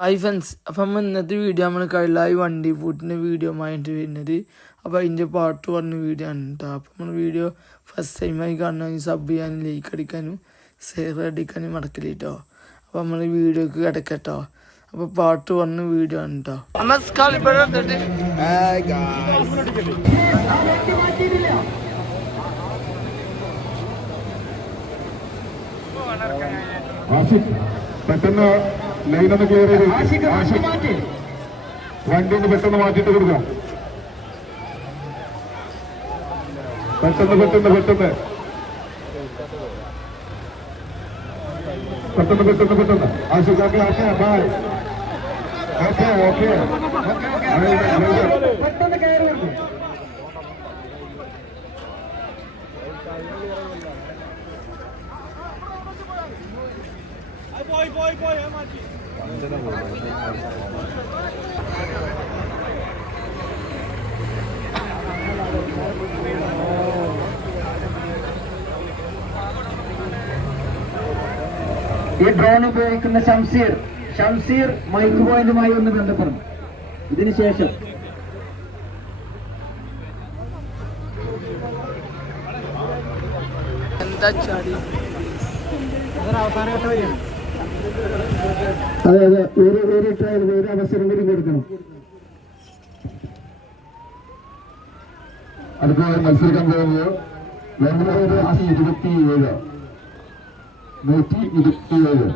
Hi friends അപ്പം നമ്മൾ ഇന്നത്തെ വീഡിയോ നമ്മൾ കൈലായി വണ്ടി പൂട്ടിന്റെ വീഡിയോ ആയിട്ട് വരുന്നത്. അപ്പോൾ അതിന്റെ പാട്ട് പറഞ്ഞ വീഡിയോ ആണ് കേട്ടോ അപ്പം നമ്മൾ വീഡിയോ ഫസ്റ്റ് ടൈമായി കാണണമെങ്കിൽ സബ് ചെയ്യാനും ലൈക്ക് അടിക്കാനും ഷെയർ അടിക്കാനും മടക്കില്ല കേട്ടോ അപ്പോൾ നമ്മൾ വീഡിയോക്ക് കിടക്കട്ടോ അപ്പോൾ പാട്ട് പറഞ്ഞ വീഡിയോ ആണ് കേട്ടോ നമസ്കാരം ലൈൻ ഒന്ന് ക്ലിയർ ചെയ്ത് വണ്ടി ഒന്ന് പെട്ടെന്ന് മാറ്റിയിട്ട് കൊടുക്കാം പെട്ടെന്ന് പെട്ടെന്ന് പെട്ടെന്ന്. പെട്ടെന്ന് പെട്ടെന്ന് പെട്ടെന്ന്. Okay okay bye okay okay പോയി പോയി വരണം ഈ ഡ്രോൺ ഉപയോഗിക്കുന്ന ഷംസീർ ഷംസീർ മൈക്ക് പോയിന്റുമായി ഒന്ന് ബന്ധപ്പെടും. ഇതിനുശേഷം എന്താ ചാടി? അതെ അതെ. ഒരു ഒരു ട്രയൽ ഒരു അവസരം കൂടി കൊടുക്കണം. അടുത്ത മത്സരിക്കാൻ പോകുന്നത് നൂറ്റി ഇരുപത്തി ഏഴ് നൂറ്റി ഇരുപത്തി ഏഴ്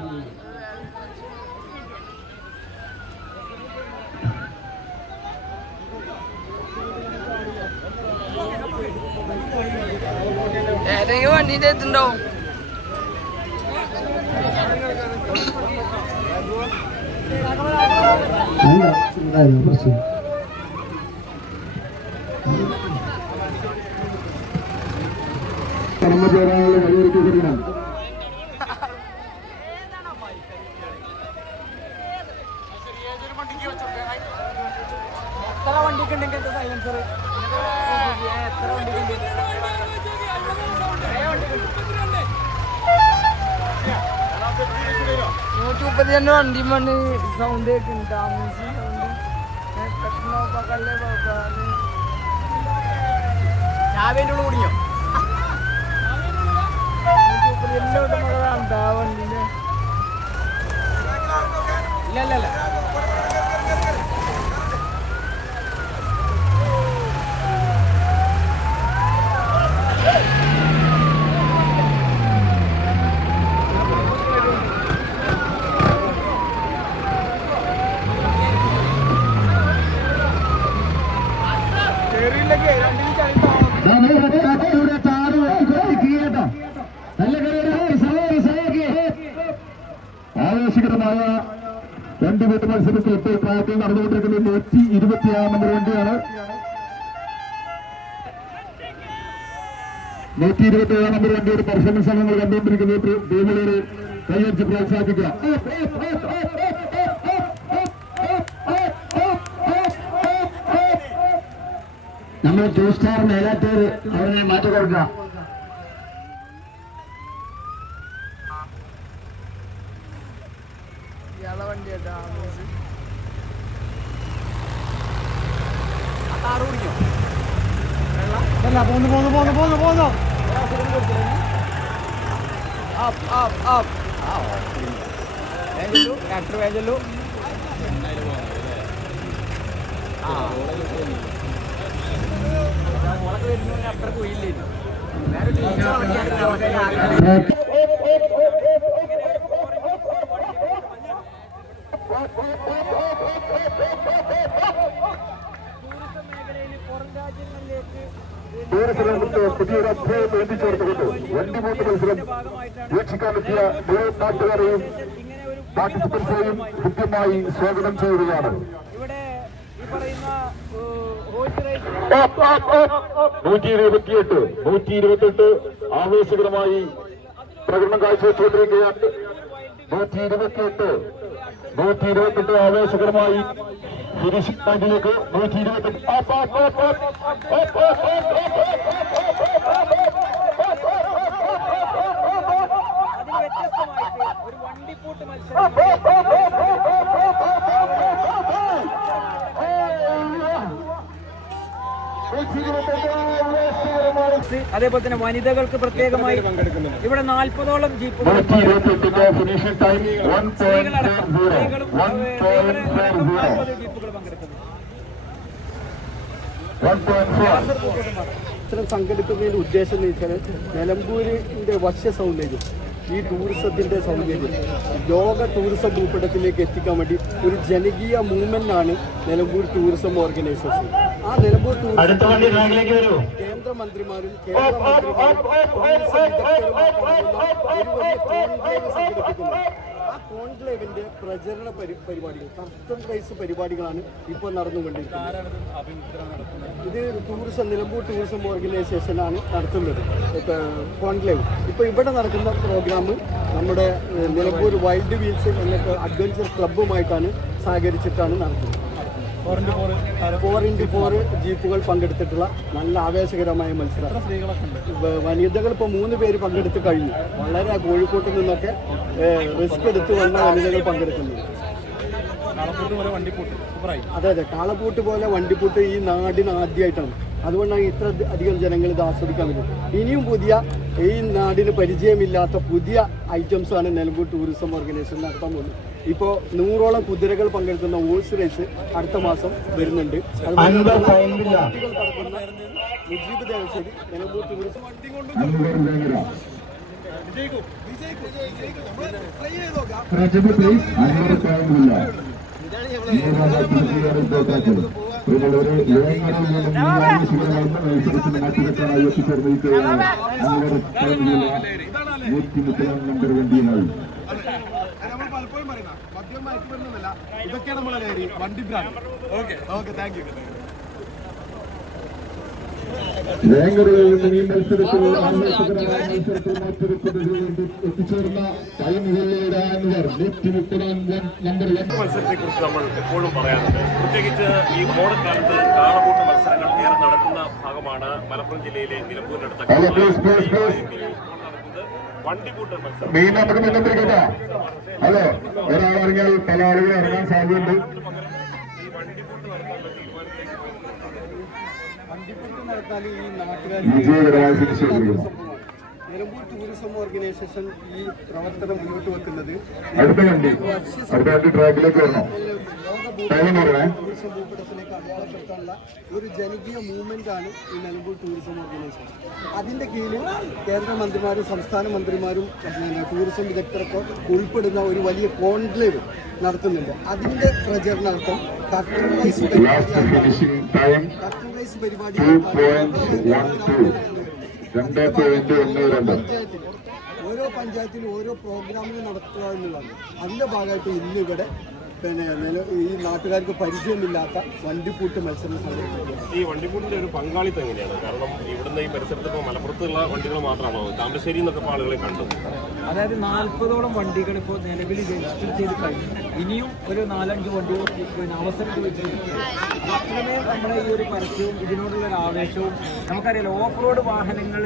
ഏതെങ്കിലും എത്തുണ്ടാവും അല്ല ഉണ്ടായിരുന്നു പ്രശ്നം. കടന്നു കൊടുക്കണം എത്ര വണ്ടിക്ക് ഉണ്ടെങ്കിൽ എന്താ സൈലൻസർ എത്ര വണ്ടിക്ക് നൂറ്റി തന്നെ വണ്ടി മണ്ണ് സൗണ്ട് കേൾക്കുന്നുണ്ട് ആംബുലൻസ് സൗണ്ട് പെട്ടെന്ന് ഓഫാക്കല്ലേ ചാവേന്റെ കുടിയോ നൂറ്റി മുപ്പത്തി രണ്ട് വട്ടം മകളാണ് ആ വണ്ടിന്റെ ആവേശകരമായ രണ്ട് വീട്ട് മത്സരത്തിൽ ഇപ്പോൾ പ്രായത്തിൽ നടന്നുകൊണ്ടിരിക്കുന്ന നൂറ്റി ഇരുപത്തിയാറ് നമ്പർ വണ്ടിയാണ്. നൂറ്റി ഇരുപത്തി ഏഴാം നമ്പർ വണ്ടിയുടെ പെർഫോമൻസ് ആണ് നമ്മൾ കണ്ടുകൊണ്ടിരിക്കുന്നത് ടീമുകളെ കൈയടിച്ച് പ്രോത്സാഹിപ്പിക്കുക. നമ്മൾ ടൂ സ്റ്റാർ മേലാറ്റൂർ അവരെ മാറ്റി കൊടുക്കാം ഇയാളെ വണ്ടി കേട്ടോ ആംബുലൻസ് കാറ് കുടിക്കോ പോന്നു പോന്നു പോന്നു പോന്നു പോന്നു. Up up up. വേഞ്ചല്ലു ട്രാക്ടർ വേഞ്ചല്ലു ആ. മുളക് വരുന്നു അത്ര കുയില്ലേ വേറെ ടൂറിസ്റ്റ് പുതിയൊരു അധ്യായം എഴുതിച്ചേർത്തുകൊണ്ട് വണ്ടി മൂട്ട് മത്സരം വീക്ഷിക്കാനെത്തിയ മുഴുവൻ നാട്ടുകാരെയും പാർട്ടിസിപ്പൻസിനെയും കൃത്യമായി സ്വാഗതം ചെയ്യുകയാണ്. ഇവിടെ ഈ പറയുന്ന നൂറ്റി ഇരുപത്തിയെട്ട് നൂറ്റി ഇരുപത്തെട്ട് ആവേശകരമായി പ്രകടനം കാഴ്ചവെച്ചുകൊണ്ടിരിക്കുകയാണ് നൂറ്റി ഇരുപത്തിയെട്ട് നൂറ്റി ഇരുപത്തെട്ട് ആവേശകരമായി ഫിനിഷിംഗ് പോയിന്റിലേക്ക് നൂറ്റി ഇരുപത്തെട്ട് ഒരു വണ്ടിപ്പൂട്ട് മത്സരം അതേപോലെ തന്നെ വനിതകൾക്ക് പ്രത്യേകമായി ഇവിടെ നാൽപ്പതോളം ജീപ്പുകൾ സ്ത്രീകളടക്കം സ്ത്രീകളും നാൽപ്പത് ജീപ്പുകൾ പങ്കെടുക്കുന്നു. മത്സരം സംഘടിപ്പിക്കുന്നതിന്റെ ഉദ്ദേശം എന്ന് വെച്ചാൽ നിലമ്പൂരിന്റെ വശ്യ സൗന്ദര്യം ഈ ടൂറിസത്തിന്റെ സൗന്ദര്യം ലോക ടൂറിസം ഭൂപടത്തിലേക്ക് എത്തിക്കാൻ വേണ്ടി ഒരു ജനകീയ മൂവ്മെന്റ് ആണ് നിലമ്പൂർ ടൂറിസം ഓർഗനൈസേഷൻ ആ നിലമ്പൂർ കേന്ദ്രമന്ത്രിമാരും ആ കോൺക്ലേവിന്റെ പ്രചരണ പരി പരിപാടികൾ കസ്റ്റം റൈസ് പരിപാടികളാണ് ഇപ്പോൾ നടന്നുകൊണ്ടിരിക്കുന്നത് ഇത് ടൂറിസം നിലമ്പൂർ ടൂറിസം ഓർഗനൈസേഷനാണ് നടത്തുന്നത് ഇപ്പൊ കോൺക്ലേവ് ഇപ്പോൾ ഇവിടെ നടക്കുന്ന പ്രോഗ്രാം നമ്മുടെ നിലമ്പൂർ വൈൽഡ് വീൽസ് എന്ന അഡ്വഞ്ചർ ക്ലബ്ബുമായിട്ടാണ് സഹകരിച്ചിട്ടാണ് നടത്തുന്നത് ഫോർ ഇന്റു ഫോർ ജീപ്പുകൾ പങ്കെടുത്തിട്ടുള്ള നല്ല ആവേശകരമായ മത്സരം. വനിതകൾ ഇപ്പോൾ മൂന്ന് പേര് പങ്കെടുത്ത് കഴിഞ്ഞു. വളരെ കോഴിക്കോട്ട് നിന്നൊക്കെ റിസ്ക് എടുത്ത് വന്ന വനിതകൾ പങ്കെടുക്കുന്നു അതെ അതെ. കാളപ്പൂട്ട് പോലെ വണ്ടിപ്പൂട്ട് ഈ നാടിന് ആദ്യമായിട്ടാണ്. അതുകൊണ്ടാണ് ഇത്ര അധി- അധികം ജനങ്ങൾ ഇത് ആസ്വദിക്കാൻ പറ്റും ഇനിയും പുതിയ ഈ നാടിന് പരിചയമില്ലാത്ത പുതിയ ഐറ്റംസാണ് ആണ് നിലമ്പൂർ ടൂറിസം ഓർഗനൈസേഷൻ നടത്താൻ പോകുന്നത്. ഇപ്പോൾ നൂറോളം കുതിരകൾ പങ്കെടുക്കുന്ന ഹോഴ്സ് റേസ് അടുത്ത മാസം വരുന്നുണ്ട് മുജീബ് നിലമ്പൂർ ടൂറിസം നമ്പർ പോയിന്റില്ല ഒരു ലേഖനം മത്സരത്തിന് മാറ്റിവെക്കാനായി എത്തിച്ചേർന്നിരിക്കുകയാണ് അൻവർ പോയിന്റില്ല നൂറ്റി മുപ്പതാം നമ്പർ വണ്ടിയുമായി നമ്മൾ പലപ്പോഴും പറയുന്ന മദ്യം മയക്കുമരുന്നല്ല ഇതൊക്കെയാണ് നമ്മളെ ലഹരി വണ്ടി brand. Okay. Okay thank you ഈ മത്സരത്തിൽ മത്സരത്തിൽ വേണ്ടി എത്തിച്ചേർന്ന നമ്പർ മത്സരത്തെ കുറിച്ച് നമ്മൾ എപ്പോഴും പറയാറുണ്ട്. പ്രത്യേകിച്ച് ഈ ഓണക്കാലത്ത് കാളകൂട്ട മത്സരങ്ങൾ ഏറെ നടക്കുന്ന ഭാഗമാണ് മലപ്പുറം ജില്ലയിലെ നിലമ്പൂരിനടുത്ത മത്സരം. നമുക്ക് നിയന്ത്രിക്കട്ടോ ഹലോ ഒരാൾ ഇറങ്ങിയാൽ പല ആളുകൾ ഇറങ്ങാൻ സാധ്യതയുണ്ട്. വിജയകരമായി ചെയ്തിരിക്കുന്നു നിലമ്പൂർ ടൂറിസം ഓർഗനൈസേഷൻ ഈ പ്രവർത്തനം മുന്നോട്ട് വെക്കുന്നത് ടൂറിസം ഭൂപടത്തിലേക്ക് അടയാളപ്പെടുത്താനുള്ള ഒരു ജനകീയ മൂവ്മെന്റ് ആണ് ഈ നിലമ്പൂർ ടൂറിസം ഓർഗനൈസേഷൻ അതിന്റെ കീഴിൽ കേന്ദ്രമന്ത്രിമാരും സംസ്ഥാന മന്ത്രിമാരും ടൂറിസം വിദഗ്ധരൊക്കെ ഉൾപ്പെടുന്ന ഒരു വലിയ കോൺക്ലേവ് നടത്തുന്നുണ്ട്. അതിന്റെ പ്രചരണാർത്ഥം കർട്ടൻ പരിപാടി ലാസ്റ്റ് പരിപാടിയാണ് ഫിനിഷിംഗ് ടൈം രണ്ട് പോയിന്റ് ഒന്ന് രണ്ട്. ഓരോ പഞ്ചായത്തിലും ഓരോ പ്രോഗ്രാമുകൾ നടത്തുക എന്നുള്ളതാണ്. അതിന്റെ ഭാഗമായിട്ട് ഇന്ന് ഇവിടെ പിന്നെ നില- ഈ നാട്ടുകാർക്ക് പരിചയമില്ലാത്ത വണ്ടിപ്പൂട്ട് മത്സരം സംഘടിപ്പിക്കുക ഈ വണ്ടിപ്പൂട്ടിന്റെ ഒരു പങ്കാളിത്തം എങ്ങനെയാണ്? കാരണം ഇവിടുന്ന് ഈ പരിസരത്ത് ഇപ്പോൾ മലപ്പുറത്തുള്ള വണ്ടികൾ മാത്രമാണോ? താമരശ്ശേരി എന്നൊക്കെ ഇപ്പോൾ ആളുകളെ കണ്ടു. അതായത് നാൽപ്പതോളം വണ്ടികൾ ഇപ്പോൾ നിലവിൽ രജിസ്റ്റർ ചെയ്ത് കഴിഞ്ഞു. ഇനിയും ഒരു നാലഞ്ച് വണ്ടികൾ പിന്നെ അവസരം ചോദിച്ചിട്ടുണ്ട് അത്രമേ നമ്മുടെ ഈ ഒരു പരസ്യവും ഇതിനോടുള്ള ഒരു ആവേശവും നമുക്കറിയാലോ ഓഫ് റോഡ് വാഹനങ്ങൾ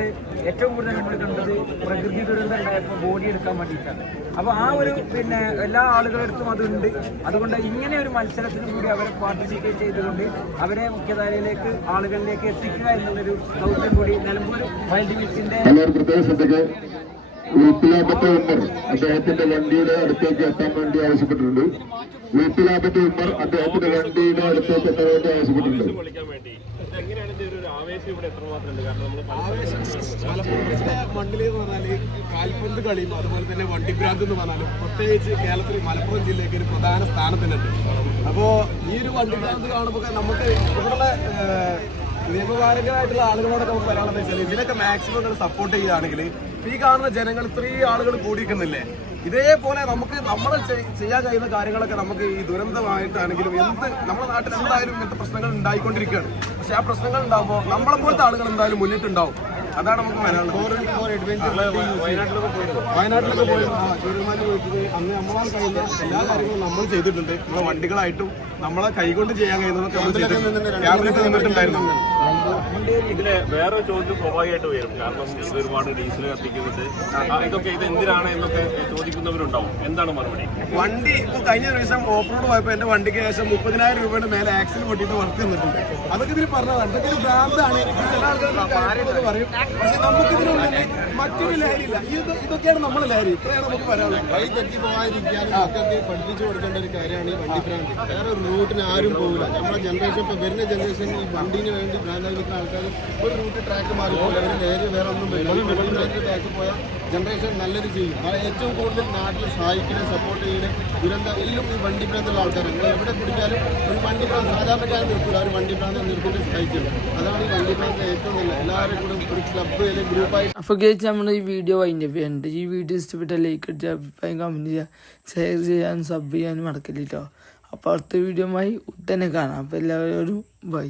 ഏറ്റവും കൂടുതൽ നമ്മൾ കണ്ടത് പ്രകൃതി ദുരന്തം ഉണ്ടായപ്പോൾ ബോഡി എടുക്കാൻ വേണ്ടിയിട്ടാണ്. അപ്പോൾ ആ ഒരു പിന്നെ എല്ലാ ആളുകളുടെ അടുത്തും അതുണ്ട്. അതുകൊണ്ട് ഇങ്ങനെ ഒരു മത്സരത്തിന് കൂടി അവരെ പാർട്ടിസിപ്പേറ്റ് ചെയ്തുകൊണ്ട് അവരെ മുഖ്യധാരയിലേക്ക് ആളുകളിലേക്ക് എത്തിക്കുക എന്നുള്ളൊരു ദൗത്യം കൂടി നിലമ്പൂർ വൈൽഡ് ശ്രദ്ധയ്ക്ക് വീട്ടിലാപത്തെ ഉമ്മർ അദ്ദേഹത്തിന്റെ വണ്ടിയുടെ അടുത്തേക്ക് എത്താൻ വേണ്ടി ആവശ്യപ്പെട്ടിട്ടുണ്ട്. വീട്ടിലാപത്തെ ഉമ്മർ അദ്ദേഹത്തിന്റെ വണ്ടിയുടെ അടുത്തേക്ക് എത്താൻ വേണ്ടി ആവശ്യപ്പെട്ടിട്ടുണ്ട്. ആവേശം. ഇവിടെ മണ്ണിൽ എന്ന് പറഞ്ഞാൽ കാൽപന്ത് കളിയും അതുപോലെ തന്നെ വണ്ടിഭ്രാന്ത് എന്ന് പറഞ്ഞാലും പ്രത്യേകിച്ച് കേരളത്തിൽ മലപ്പുറം ജില്ലയ്ക്ക് ഒരു പ്രധാന സ്ഥാനം തന്നെ ഉണ്ട് അപ്പോൾ ഈ ഒരു വണ്ടിഭ്രാന്ത് കാണുമ്പോൾ നമുക്ക് ഏഹ്, നിയമപാലകരായിട്ടുള്ള ആളുകളോടൊക്കെ നമുക്ക് പറയാനുള്ളത് വെച്ചാൽ ഇതിനൊക്കെ മാക്സിമം നിങ്ങൾ സപ്പോർട്ട് ചെയ്യുകയാണെങ്കിൽ ഈ കാണുന്ന ജനങ്ങൾ ഇത്രയും ആളുകൾ കൂടിയിരിക്കുന്നില്ലേ? ഇതേപോലെ നമുക്ക് നമ്മൾ ചെയ്യാൻ കഴിയുന്ന കാര്യങ്ങളൊക്കെ നമുക്ക് ഈ ദുരന്തമായിട്ടാണെങ്കിലും എന്ത് നമ്മുടെ നാട്ടിൽ എന്തായാലും ഇങ്ങനത്തെ പ്രശ്നങ്ങൾ ഉണ്ടായിക്കൊണ്ടിരിക്കുകയാണ്. പക്ഷെ ആ പ്രശ്നങ്ങൾ ഉണ്ടാകുമ്പോൾ നമ്മളെ പോലത്തെ ആളുകൾ എന്തായാലും മുന്നിട്ടുണ്ടാവും. അതാണ് നമുക്ക് വയനാട്ടിലൊക്കെ പോയി ആ പോയിട്ട് അന്ന് നമ്മളാൽ കഴിയുന്ന എല്ലാ കാര്യങ്ങളും നമ്മൾ ചെയ്തിട്ടുണ്ട്. നമ്മളെ വണ്ടികളായിട്ടും നമ്മളെ കൈകൊണ്ട് ചെയ്യാൻ കഴിയുന്നതൊക്കെ. ക്യാബിനൊക്കെ നിന്നിട്ടുണ്ടായിരുന്നു. ഇതിലെ വേറെ ചോദ്യം സ്വാഭാവികമായിട്ട് വരും കാരണം ഇത് ഒരുപാട് ഡീസൽ കത്തിക്കുന്നുണ്ട്. ഇതൊക്കെ ഇത് എന്തിനാണ് എന്നൊക്കെ ചോദിക്കുന്നവരുണ്ടാവും. എന്താണ് മറുപടി? വണ്ടി ഇപ്പൊ കഴിഞ്ഞ ദിവസം ഓഫ് റോഡ് പോയപ്പോ എന്റെ വണ്ടിക്ക് ഏകദേശം മുപ്പതിനായിരം രൂപയുടെ മേലെ ആക്സിൽ പൊട്ടിയിട്ട് വർക്ക് തന്നിട്ടുണ്ട് അതൊക്കെ ഇതിന് പറഞ്ഞതാണ്. ഇതൊക്കെ ഒരു ഭ്രാന്താണ് ചില ആൾക്കാർ പറയും. പക്ഷെ നമുക്ക് ഇതിനുള്ളിൽ മറ്റൊരു ലഹരിയില്ല ഇത് ഇതൊക്കെയാണ് നമ്മളെ ലഹരി ഇത്രയാണ് നമുക്ക് പറയാനുള്ളത്. വഴി തെറ്റി പോകാതിരിക്കാനും മക്കൾക്ക് പഠിപ്പിച്ചു കൊടുക്കേണ്ട ഒരു കാര്യമാണ് ഈ വണ്ടി ഭ്രാന്ത് വേറെ ഒരു റൂട്ടിന് ആരും പോകില്ല നമ്മുടെ ജനറേഷൻ ഇപ്പോൾ വരുന്ന ജനറേഷൻ ഈ വണ്ടിന് വേണ്ടി ഭ്രാന്തായി ആൾക്കാർ ഒരു റൂട്ട് ട്രാക്ക് മാറി പോകില്ല നേരെ വേറെ ഒന്നും ട്രാക്ക് പോയാൽ ജനറേഷൻ നല്ലൊരു ചെയ്യും അത് ഏറ്റവും കൂടുതൽ നാട്ടിൽ സഹായിക്കുന്ന സപ്പോർട്ട് ചെയ്യുന്ന ദുരന്തം എല്ലാം ഈ വണ്ടി ഭ്രാന്തുള്ള ആൾക്കാരാണ്. നിങ്ങൾ എവിടെ കുടിച്ചാലും ഒരു വണ്ടി ഭ്രാന്ത് സാധാരണക്കാരൻ നിർത്തില്ല ഒരു വണ്ടി ഭ്രാന്ത് നിർത്തിയിട്ട് സഹായിക്കില്ല അതാണ് ഈ വണ്ടി ഭ്രാന്ത് ഏറ്റവും നല്ല. എല്ലാവരും കൂടെ ഒരു ക്ലബ്ബ് അല്ലെങ്കിൽ ഗ്രൂപ്പായി അപ്പോൾ കേസ് നമ്മൾ ഈ വീഡിയോ വൈൻഡപ്പ് ചെയ്യുന്നുണ്ട് ഈ വീഡിയോ ഇഷ്ടപ്പെട്ട ലൈക്ക് അടിച്ച് അഭിപ്രായം കമന്റ് ചെയ്യുക ഷെയർ ചെയ്യാനും സബ് ചെയ്യാനും മറക്കില്ല കേട്ടോ അപ്പോൾ അടുത്ത വീഡിയോയുമായി ഉടനെ കാണാം. അപ്പോൾ എല്ലാവരും ബൈ